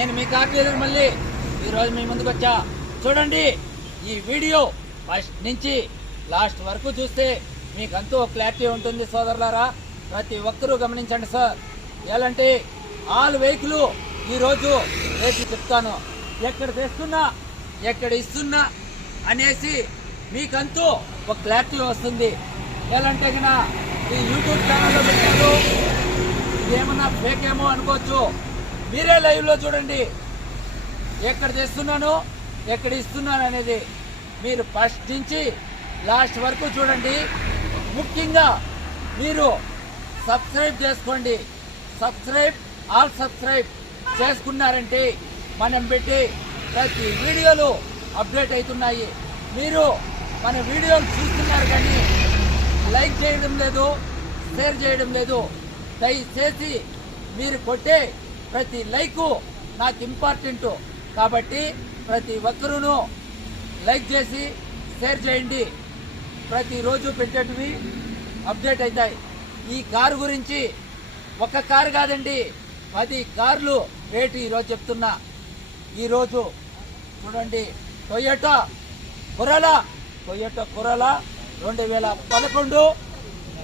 నేను మీ కార్తీక మళ్ళీ ఈరోజు మీ ముందుకు వచ్చా. చూడండి ఈ వీడియో ఫస్ట్ నుంచి లాస్ట్ వరకు చూస్తే మీకు క్లారిటీ ఉంటుంది సోదరులారా. ప్రతి ఒక్కరూ గమనించండి సార్. ఎలాంటి ఆల్ వెహికల్ ఈరోజు రేపు చెప్తాను. ఎక్కడ తెస్తున్నా ఎక్కడ ఇస్తున్నా అనేసి మీకంతూ ఒక క్లారిటీ వస్తుంది. ఎలాంటే కన్నా ఈ యూట్యూబ్ ఛానల్లో పెట్టారు. ఇదేమన్నా ఫేక్ ఏమో అనుకోవచ్చు. మీరే లైవ్లో చూడండి. ఎక్కడ తెస్తున్నాను ఎక్కడ ఇస్తున్నాను అనేది మీరు ఫస్ట్ నుంచి లాస్ట్ వరకు చూడండి. ముఖ్యంగా మీరు సబ్స్క్రైబ్ చేసుకోండి. సబ్స్క్రైబ్ ఆల్ సబ్స్క్రైబ్ చేసుకున్నారంటే మనం పెట్టి ప్రతి వీడియోలు అప్డేట్ అవుతున్నాయి. మీరు మన వీడియోలు చూస్తున్నారు కానీ లైక్ చేయడం లేదు షేర్ చేయడం లేదు. దయచేసి మీరు కొట్టే ప్రతి లైకు నాకు ఇంపార్టెంట్ కాబట్టి ప్రతి ఒక్కరూ లైక్ చేసి షేర్ చేయండి. ప్రతిరోజు పెట్టేటివి అప్డేట్ అవుతాయి ఈ కారు గురించి ఒక కారు కాదండి పది కార్లు రేటు ఈరోజు చెప్తున్నా. ఈరోజు చూడండి టొయోటో కొరలా టొయోటో కొరలా రెండు వేల పదకొండు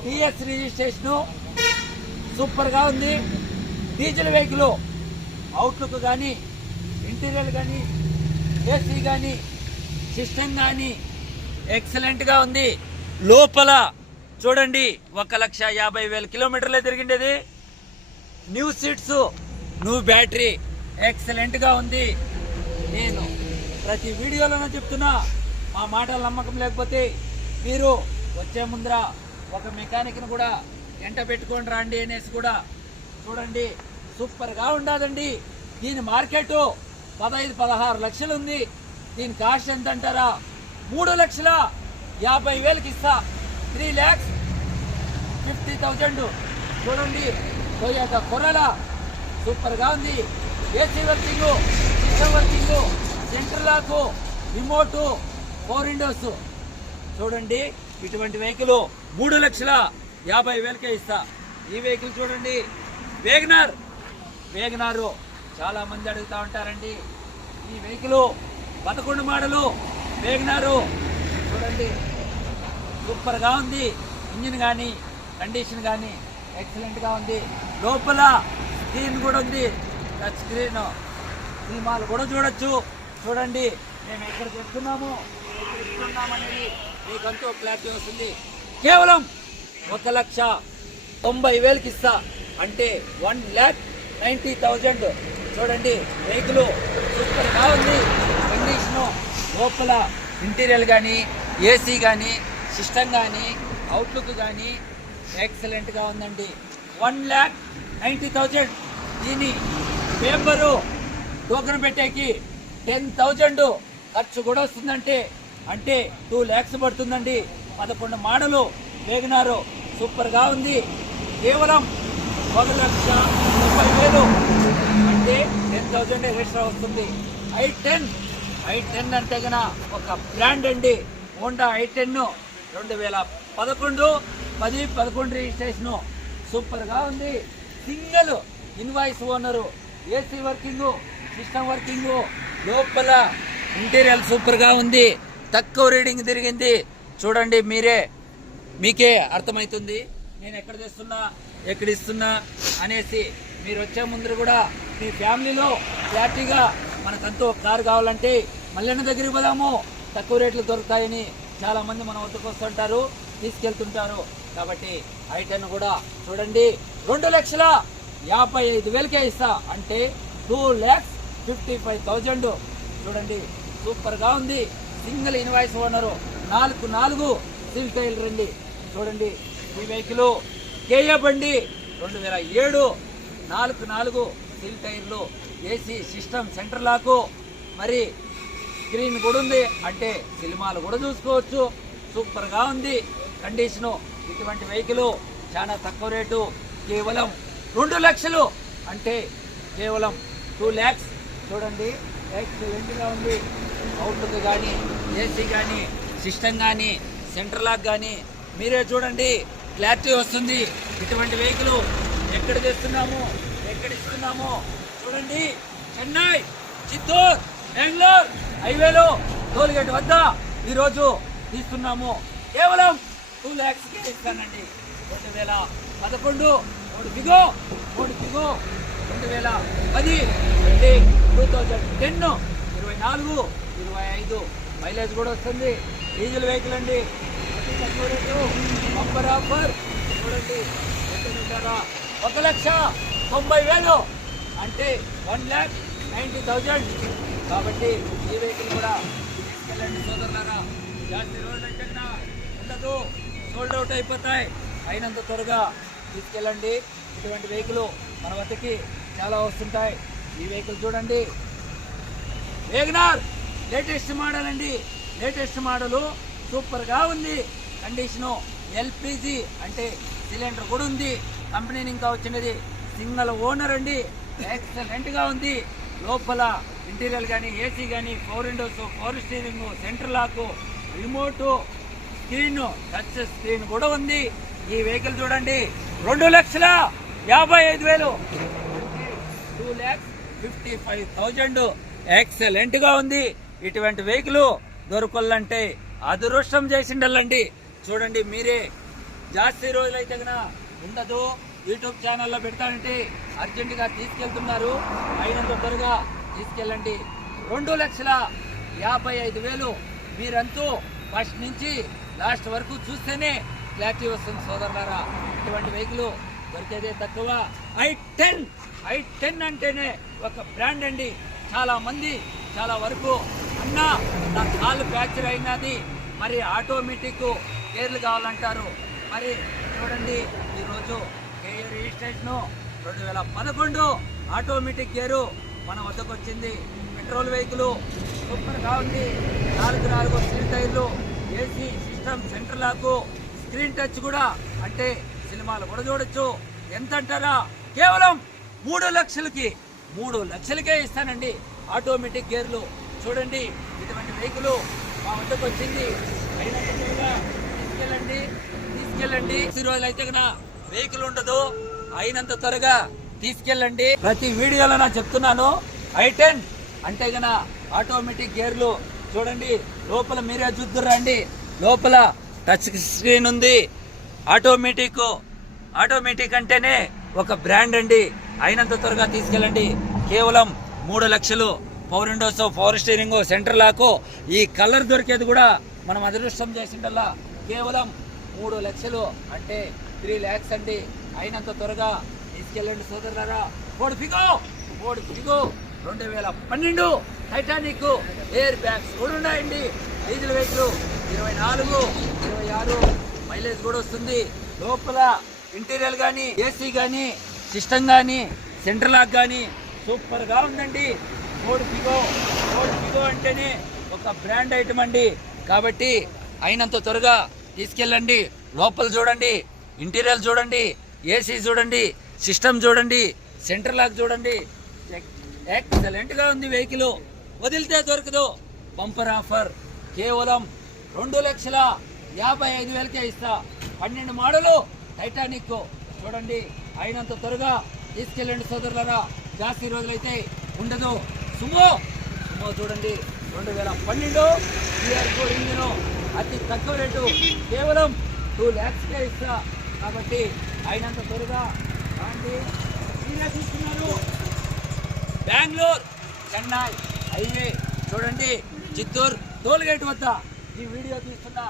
టీఎస్ రిజిస్ట్రేషను సూపర్గా ఉంది. డీజిల్ వెహికల్ అవుట్లుక్ కానీ ఇంటీరియర్ కానీ ఏసీ కానీ సిస్టమ్ కానీ ఎక్సలెంట్గా ఉంది. లోపల చూడండి ఒక లక్ష యాభై వేల కిలోమీటర్లే తిరిగిండేది. న్యూ సీట్స్ న్యూ బ్యాటరీ ఎక్సలెంట్గా ఉంది. నేను ప్రతి వీడియోలోనూ చెప్తున్నా మా మాటలు నమ్మకం లేకపోతే మీరు వచ్చే ముందర ఒక మెకానిక్ని కూడా ఎంట పెట్టుకొని రండి అనేసి కూడా చూడండి. సూపర్గా ఉండదండి దీని మార్కెట్ పదహైదు పదహారు లక్షలు ఉంది. దీని కాస్ట్ ఎంత అంటారా మూడు లక్షల యాభై వేలకి ఇస్తా. Three lakhs fifty thousand. చూడండి టొయోటా కొరల సూపర్గా ఉంది. AC working system working centre lock remote four windows. చూడండి ఇటువంటి వెహికల్ మూడు లక్షల యాభై వేలకే ఇస్తా. ఈ వెహికల్ చూడండి వేగనర్. వేగనారు. చాలా మంది అడుగుతా ఉంటారండి ఈ వెహికల్ పదకొండు మోడలు వేగనారు. చూడండి సూపర్గా ఉంది. ఇంజిన్ కానీ కండిషన్ కానీ ఎక్సలెంట్గా ఉంది. లోపల స్క్రీన్ కూడా ఉంది. Touch screen. సినిమాలు కూడా చూడొచ్చు. చూడండి మేము ఎక్కడ చెప్తున్నాము ఎక్కడ ఇస్తున్నాము మీకంటూ క్లారిటీ వస్తుంది. కేవలం ఒక లక్ష తొంభై వేలకి ఇస్తా. అంటే వన్ ల్యాక్ నైంటీ థౌజండ్. చూడండి వెహికల్ సూపర్గా ఉంది. కండిషను లోపల ఇంటీరియర్ కానీ ఏసీ కానీ సిస్టమ్ కానీ అవుట్లుక్ కానీ ఎక్సలెంట్గా ఉందండి. One lakh ninety thousand. దీని పేపరు టోకెన్ పెట్టేకి టెన్ థౌజండ్ ఖర్చు కూడా వస్తుందంటే అంటే టూ ల్యాక్స్ పడుతుందండి. పదకొండు మాడలు వేగనారు. సూపర్గా ఉంది. కేవలం ఒక లక్ష ముప్పై వేలు అంటే టెన్ థౌజండ్ ఎక్స్ట్రా వస్తుంది. I ten. ఐ టెన్ అంటే గన ఒక బ్రాండ్ అండి. హోండా ఐ టెన్ రెండు వేల పదకొండు పది పదకొండు రిజిస్ట్రేషను సూపర్గా ఉంది. Single invoice owner AC working system working లోపల ఇంటీరియల్ సూపర్గా ఉంది. తక్కువ రీడింగ్ తిరిగింది. చూడండి మీరే మీకే అర్థమవుతుంది నేను ఎక్కడ తెస్తున్నా ఎక్కడ ఇస్తున్నా అనేసి మీరు వచ్చే ముందు కూడా మీ ఫ్యామిలీలో క్లారిటీగా మనకంతో ఒక కారు కావాలంటే మల్లెన్న దగ్గరికి పోదాము. తక్కువ రేట్లు దొరుకుతాయని చాలామంది మన వద్దకు వస్తుంటారు తీసుకెళ్తుంటారు. కాబట్టి ఐటెన్ కూడా చూడండి. రెండు లక్షల యాభై ఐదు వేలకే ఇస్తా. అంటే two lakhs fifty five thousand. చూడండి సూపర్గా ఉంది. Single invoice owner. నాలుగు నాలుగు సిల్ టైల్ రండి చూడండి ఈ వెహికల్ కేయ బండి రెండు వేల ఏడు నాలుగు నాలుగు సీల్ టైర్లు ఏసీ సిస్టమ్ సెంటర్ లాకు. మరి స్క్రీన్ కూడా ఉంది. అంటే సినిమాలు కూడా చూసుకోవచ్చు. సూపర్గా ఉంది. కండిషను ఇటువంటి వెహికల్ చాలా తక్కువ రేటు. కేవలం రెండు లక్షలు. అంటే కేవలం టూ ల్యాక్స్. చూడండి ఎక్సలెంట్గా ఉంది. అవుట్లుక్ కానీ ఏసీ కానీ సిస్టమ్ కానీ సెంటర్ లాక్ కానీ మీరే చూడండి. క్లారిటీ వస్తుంది. ఇటువంటి వెహికల్ ఎక్కడ చేస్తున్నాము ఎక్కడ ఇస్తున్నాము? చూడండి. చెన్నై చిత్తూరు బెంగళూరు హైవేలో టోల్గేట్ వద్ద ఈరోజు ఇస్తున్నాము కేవలం టూ ల్యాక్స్కి ఇస్తానండి. రెండు వేల పదకొండు మూడు దిగో మూడు దిగో రెండు వేల పది అంటే టూ థౌజండ్ టెన్ ఇరవై నాలుగు ఇరవై ఐదు. మైలేజ్ కూడా వస్తుంది. డీజిల్ వెహికల్ అండి. అతి బంపర్ ఆఫర్ చూడండి. ఎంత ఒక లక్ష తొంభై వేలు అంటే వన్ ల్యాక్ నైంటీ థౌజండ్. కాబట్టి ఈ వెహికల్ కూడా తీసుకెళ్ళండి సోదరులారా. జాస్తి రోజులు అయితే ఉండదు. సోల్డ్ అవుట్ అయిపోతాయి. అయినంత త్వరగా తీసుకెళ్ళండి. ఇటువంటి వెహికల్ మన వద్దకి చాలా వస్తుంటాయి. ఈ వెహికల్ చూడండి. వేగనార్ లేటెస్ట్ మోడల్ అండి. లేటెస్ట్ మోడలు సూపర్గా ఉంది. కండిషను ఎల్పిజి అంటే సిలిండర్ కూడా ఉంది. కంపెనీ ఇంకా వచ్చినది. సింగల్ ఓనర్ అండి. ఎక్సలెంట్గా ఉంది. లోపల ఇంటీరియర్ కానీ ఏసీ కానీ four windows four steering centre lock remote screen touch screen కూడా ఉంది. ఈ వెహికల్ చూడండి. రెండు లక్షల యాభై ఐదు వేలు. Two lakhs fifty five thousand. ఎక్సలెంట్గా ఉంది. ఇటువంటి వెహికల్ దొరకాలంటే అదృష్టం చేసిండాలండి చూడండి మీరే. జాస్తి రోజులైతే అయితే కనుక ఉండదు. యూట్యూబ్ ఛానల్లో పెడతానంటే అర్జెంటుగా తీసుకెళ్తున్నారు. అయినంత త్వరగా తీసుకెళ్ళండి. రెండు లక్షల యాభై ఐదు వేలు మీరంతూ ఫస్ట్ నుంచి లాస్ట్ వరకు చూస్తేనే క్లారిటీ వస్తుంది సోదరులారా. ఇటువంటి వెహికల్ దొరికేదే తక్కువ. ఐ టెన్ ఐ టెన్ అంటేనే ఒక బ్రాండ్ అండి. చాలా మంది చాలా వరకు అన్న నా కాలు ఫ్రాక్చర్ అయినది. మరి ఆటోమేటిక్ గేర్లు కావాలంటారు. మరి చూడండి. ఈరోజు కేఏ రిజిస్ట్రేషను రెండు వేల పదకొండు ఆటోమేటిక్ గేరు మన వద్దకు వచ్చింది. పెట్రోల్ వెహికల్ సూపర్గా ఉంది. నాలుగు నాలుగు సీల్ టైర్లు AC system centre lock screen touch కూడా. అంటే సినిమాలు కూడా చూడొచ్చు. ఎంత అంటారా కేవలం మూడు లక్షలకి మూడు లక్షలకే ఇస్తానండి ఆటోమేటిక్ గేర్లు. చూడండి ఇటువంటి వెహికల్ మా వద్దకు వచ్చింది. అయినంత తీసుకెళ్ళండి తీసుకెళ్ళండి. ఈ రోజులు అయితే వెహికల్ ఉండదు అయినంత త్వరగా తీసుకెళ్ళండి. ప్రతి వీడియోలో నా చెప్తున్నాను ఐ టెన్ అంటే గన ఆటోమేటిక్ గేర్లు చూడండి లోపల మీరే చూద్దురండి లోపల టచ్ స్క్రీన్ ఉంది. ఆటోమేటిక్ ఆటోమేటిక్ అంటేనే ఒక బ్రాండ్ అండి. అయినంత త్వరగా తీసుకెళ్ళండి. కేవలం మూడు లక్షలు. Power windows power steering centre lock. ఈ కలర్ దొరికేది కూడా మనం అదృష్టం చేసిండల్లా కేవలం మూడు లక్షలు అంటే త్రీ ల్యాక్స్ అండి. అయినంత త్వరగా తీసుకెళ్ళండి సోదరులారా. Ford Figo! Ford Figo! రెండు వేల పన్నెండు టైటానిక్ ఎయిర్ బ్యాగ్స్ కూడా ఉన్నాయండి. డీజిల్ వెహికల్ ఇరవై నాలుగు ఇరవై ఆరు మైలేజ్ కూడా వస్తుంది. లోపల ఇంటీరియర్ కానీ ఏసీ కానీ సిస్టమ్ కానీ సెంటర్ లాక్ కానీ సూపర్గా ఉందండి. Ford Figo! ఫోర్డ్ ఫిగో అంటేనే ఒక బ్రాండ్ ఐటమ్ అండి. కాబట్టి అయినంత త్వరగా తీసుకెళ్ళండి. లోపల చూడండి. ఇంటీరియర్ చూడండి. ఏసీ చూడండి. సిస్టమ్ చూడండి. సెంటర్ లాక్ చూడండి. ఎక్సలెంట్గా ఉంది వెహికల్. వదిలితే దొరకదు. Bumper offer. కేవలం రెండు లక్షల యాభై ఐదు వేలకే ఇస్తా. పన్నెండు మోడలు. టైటానిక్. చూడండి. అయినంత త్వరగా తీసుకెళ్ళండి సోదరులరా. జాస్తి రోజులైతే ఉండదు. సుమో. సుమో చూడండి. రెండు వేల పన్నెండు. Year four engine. అతి తక్కువ రేటు. కేవలం టూ ల్యాక్స్కే ఇస్తా. కాబట్టి అయినంత త్వరగా తీసుకున్నారు బెంగళూరు చెన్నై హైవే. చూడండి చిత్తూరు టోల్గేట్ వద్ద ఈ వీడియో తీస్తున్నా.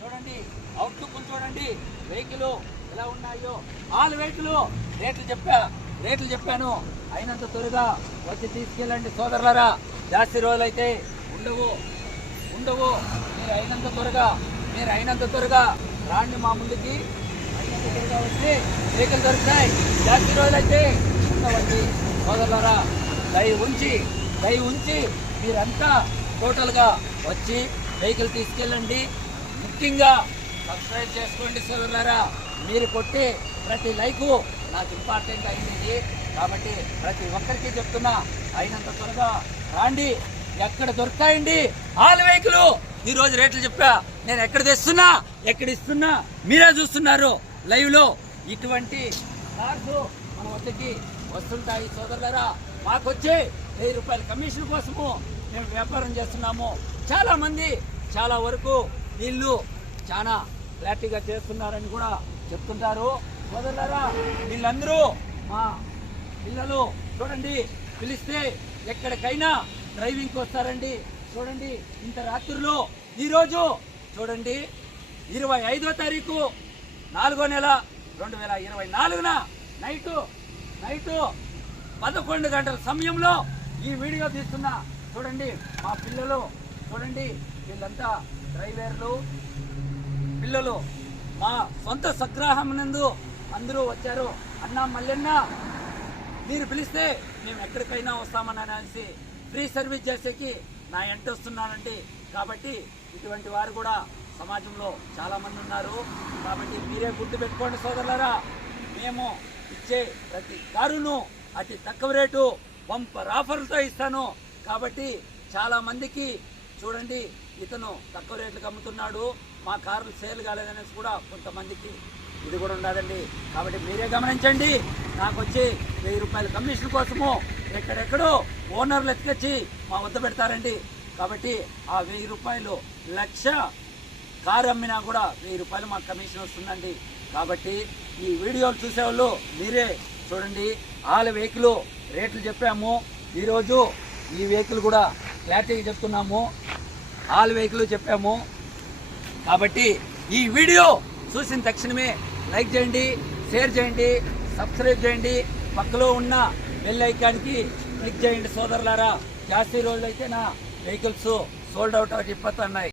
చూడండి అవుట్లుక్ చూడండి. వెహికల్ ఎలా ఉన్నాయో. ఆల్ వెహికల్ రేట్లు చెప్పా రేట్లు చెప్పాను. అయినంత త్వరగా వచ్చి తీసుకెళ్ళండి సోదరులరా. జాస్తి రోజులైతే ఉండవు. ఉండవు మీరు అయినంత త్వరగా మీరు అయినంత త్వరగా రాండి మా ముందుకి. అయినంత త్వరగా వచ్చి వెహికల్ దొరుకుతాయి. జాస్తి రోజులైతే ఉండవండి సోదరులరా దయ ఉంచి దయ ఉంచి మీరంతా టోటల్గా వచ్చి వెహికల్ తీసుకెళ్ళండి. ముఖ్యంగా సబ్స్క్రైబ్ చేసుకోండి సోదరులరా. మీరు కొట్టే ప్రతి లైకు నాకు ఇంపార్టెంట్ అయింది. కాబట్టి ప్రతి ఒక్కరికి చెప్తున్నా అయినంత త్వరగా రాండి. ఎక్కడ దొరుకుతాయండి ఆల్ వెహికల్! ఈ రోజు రేట్లు చెప్పా నేను ఎక్కడ తెస్తున్నా ఎక్కడ ఇస్తున్నా మీరే చూస్తున్నారు లైవ్లో ఇటువంటి కార్స్ మన వద్దకి వస్తుంటాయి సోదరులారా. మాకొచ్చే వెయ్యి రూపాయల కమిషన్ కోసము మేము వ్యాపారం చేస్తున్నాము. చాలా మంది చాలా వరకు వీళ్ళు చాలా క్లారిటీగా చేస్తున్నారని కూడా చెప్తుంటారు. సోదరులరా వీళ్ళందరూ మా పిల్లలు చూడండి పిలిస్తే ఎక్కడికైనా డ్రైవింగ్కి వస్తారండి చూడండి ఇంత రాత్రిలో ఈరోజు చూడండి ఇరవై ఐదో తారీఖు నాలుగో నెల రెండు వేల ఇరవై నాలుగున నైటు నైటు పదకొండు గంటల సమయంలో ఈ వీడియో తీస్తున్నా. చూడండి మా పిల్లలు చూడండి వీళ్ళంతా డ్రైవర్లు పిల్లలు మా సొంత సగ్రాహం నందు అందరూ వచ్చారు. అన్న మల్లెన్న మీరు పిలిస్తే మేము ఎక్కడికైనా వస్తామని అనేసి ఫ్రీ సర్వీస్ చేసేకి నా ఎంట వస్తున్నానండి. కాబట్టి ఇటువంటి వారు కూడా సమాజంలో చాలామంది ఉన్నారు. కాబట్టి మీరే గుర్తుపెట్టుకోండి సోదరులారా. మేము ఇచ్చే ప్రతి కారును అతి తక్కువ రేటు బంపర్ ఆఫర్లతో ఇస్తాను. కాబట్టి చాలా మందికి చూడండి ఇతను తక్కువ రేట్లకు అమ్ముతున్నాడు. మా కార్లు సేల్ కాలేదనేసి కూడా కొంతమందికి ఇది కూడా ఉండదండి కాబట్టి మీరే గమనించండి. నాకు వచ్చి వెయ్యి రూపాయల కమిషన్ కోసము ఎక్కడెక్కడో ఓనర్లు ఎత్తుకొచ్చి మా వద్ద పెడతారండి. కాబట్టి ఆ వెయ్యి రూపాయలు లక్ష కారు అమ్మినా కూడా వెయ్యి రూపాయలు మాకు కమిషన్ వస్తుందండి. కాబట్టి ఈ వీడియోలు చూసేవాళ్ళు మీరే చూడండి. వాళ్ళ వెహికల్ రేట్లు చెప్పాము. ఈరోజు ఈ వెహికల్ కూడా క్లారిటీగా చెప్తున్నాము. ఆల్ వెహికల్ చెప్పాము. కాబట్టి ఈ వీడియో చూసిన తక్షణమే లైక్ చేయండి షేర్ చేయండి సబ్స్క్రైబ్ చేయండి. పక్కలో ఉన్న బెల్ ఐకాన్కి క్లిక్ చేయండి సోదరులారా. జాస్తి రోజులైతే నా వెహికల్స్ సోల్డ్ అవుట్ అయిపోతున్నాయి